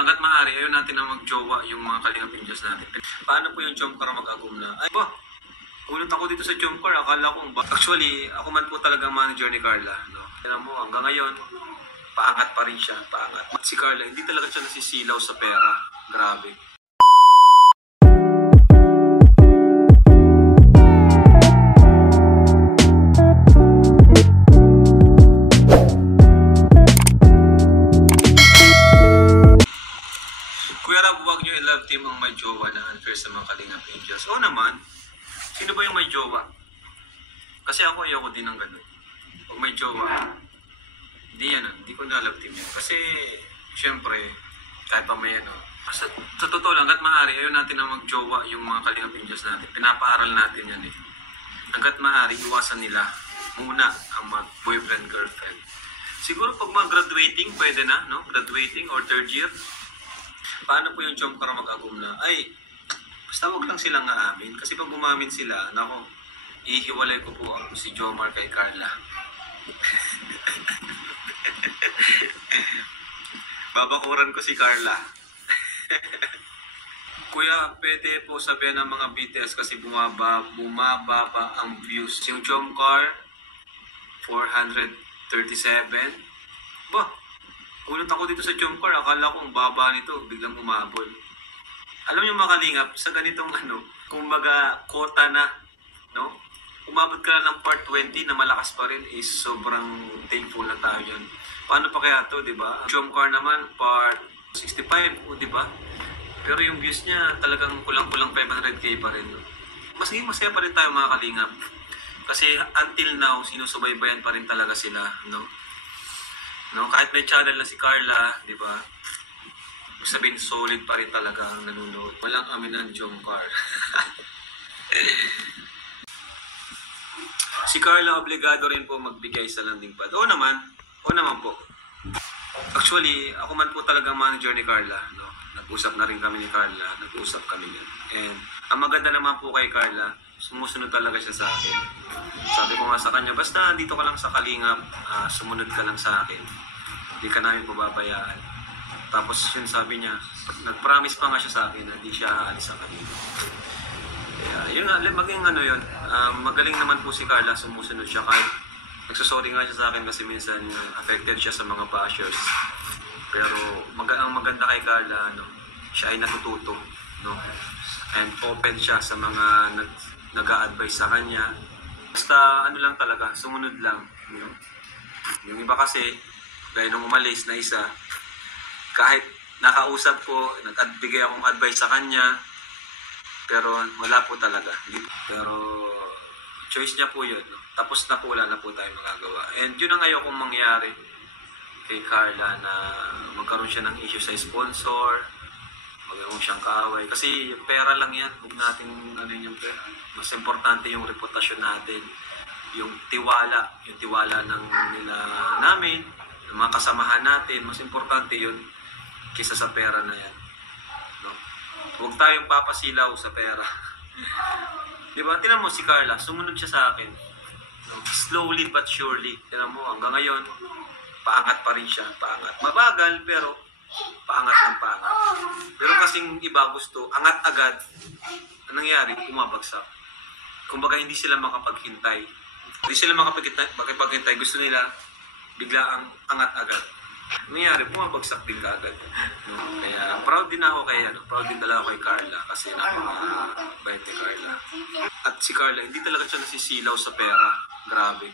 lang, hanggat maaari, ayaw natin na mag-jowa yung mga kalingap Diyos natin. Paano po yung Chomcar mag-agum na? Ay ba, ulit ako dito sa Chomcar, akala ko ba? Actually, ako man po talagang manager ni Carla. No? Kaya mo, hanggang ngayon, paangat pa rin siya, paangat. Si Carla, hindi talaga siya nasisilaw sa pera. Grabe. Huwag nyo i-love team ang may jowa na unfair sa mga kalingap Diyos. Oo naman, sino ba yung may jowa? Kasi ako ayoko din ng ganun. Pag may jowa, hindi ko na love team yan. Kasi, syempre, kahit pa may sa totoo lang, hanggat maaari, ayaw natin na mag-jowa yung mga kalingap Diyos natin. Pinapaaral natin yan eh. Hanggat maaari, iwasan nila muna ang mag-boyfriend, girlfriend. Siguro pag mag-graduating, pwede na, no? Graduating or third year. Paano po yung Chomcar mag-agum na? Ay, basta wag lang silang aamin. Kasi pag umamin sila, nako, ihiwalay ko po si Jomar kay Carla. Babakuran ko si Carla. Kuya, pwede po sabihin ng mga BTS kasi bumaba pa ang views. Yung Chomcar, 437. Bah, ulit ako dito sa Chomcar, akala ko ang baba nito, biglang umabol. Alam niyo mga kalingap, sa ganitong kumbaga quota na, no? Umabot ka na ng part 20 na malakas pa rin is sobrang thankful na tayo yan. Paano pa kaya to, di ba? Chomcar naman, part 65, di ba? Pero yung views niya talagang kulang-kulang 500k pa rin. No? Masaya pa rin tayo mga kalingap. Kasi until now, sinusubaybayan pa rin talaga sila, no? No, kahit may channel na si Carla, di ba? Sabihin, solid pa rin talaga ang nanonood. Walang aminan Chomcar. Si Carla, obligado rin po magbigay sa landing pad. Oo naman po. Actually, ako man po talagang manager ni Carla. No? Nag-usap na rin kami ni Carla. Nag-usap kami yan. And ang maganda naman po kay Carla, sumusunod talaga siya sa akin. Sabi ko nga sa kanya, basta dito ka lang sa kalingap, sumunod ka lang sa akin. Hindi ka namin pababayaan. Tapos yun sabi niya, nag-promise pa nga siya sa akin na hindi siya aalis sa kalingap. Kaya yun nga, maging yun, magaling naman po si Carla, sumusunod siya kahit nagsasorry nga siya sa akin kasi minsan affected siya sa mga bashers. Pero ang maganda kay Carla, siya ay natututo, no? And open siya sa mga nag-a-advise sa kanya. Basta lang talaga, sumunod lang. Yung iba kasi, gaya nung umalis na isa, kahit nakausap ko, nag-bigay akong advice sa kanya, pero wala po talaga. Pero choice niya po yun. No? Tapos na po, wala na po tayo magagawa. And yun ang ayokong mangyari kay Carla na magkaroon siya ng issue sa sponsor, magkaroon siyang kaaway. Kasi pera lang yan. Huwag natin yung pera. Mas importante yung reputasyon natin. Yung tiwala namin, ng mga kasamahan natin. Mas importante yun kaysa sa pera na yan. No? Huwag tayong papasilaw sa pera. Diba? Tinan mo si Carla, sumunod siya sa akin. No? Slowly but surely. Tinan mo, hanggang ngayon, paangat pa rin siya. Paangat. Mabagal, pero paangat ng paangat. Pero kasing iba gusto, angat agad. Anong nangyari? Kumabagsak. Kumbaga hindi sila makapaghintay. Hindi sila makapaghintay. Gusto nila bigla ang angat agad. Anong nangyari? Pumabagsak din agad. No? Kaya proud din ako proud din talaga ako kay Carla kasi napaka-bait ni Carla. At si Carla, hindi talaga siya nasisilaw sa pera. Grabe.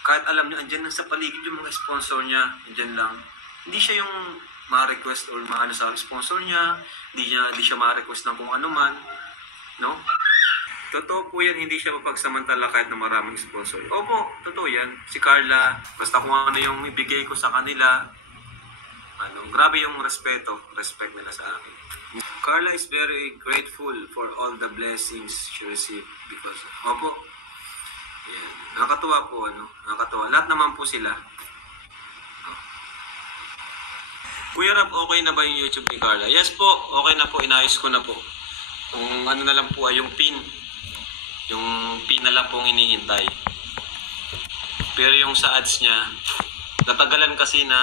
Kahit alam niya, andyan lang sa paligid yung mga sponsor niya, andyan lang. Hindi siya yung ma-request or maano sa sponsor niya, hindi siya ma-request ng kung ano man, no? Totoo po yan, hindi siya mapagsamantala kahit na maraming sponsor. Opo, totoo yan. Si Carla, basta kung ano yung ibigay ko sa kanila, grabe yung respect nila sa akin. Carla is very grateful for all the blessings she received because, opo, yan. Nakakatuwa po, nakakatuwa. Lahat naman po sila. Kuya Rab, okay na ba yung YouTube ni Carla? Yes po, okay na po. Inayos ko na po. Kung na lang po ay yung pin. Yung pin na lang po hinihintay. Pero yung sa ads niya, natagalan kasi na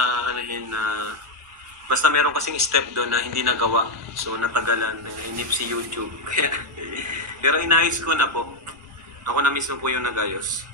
Basta meron kasing step doon na hindi nagawa. So, natagalan. Nainip si YouTube. Pero inayos ko na po. Ako na mismo po yung nagayos.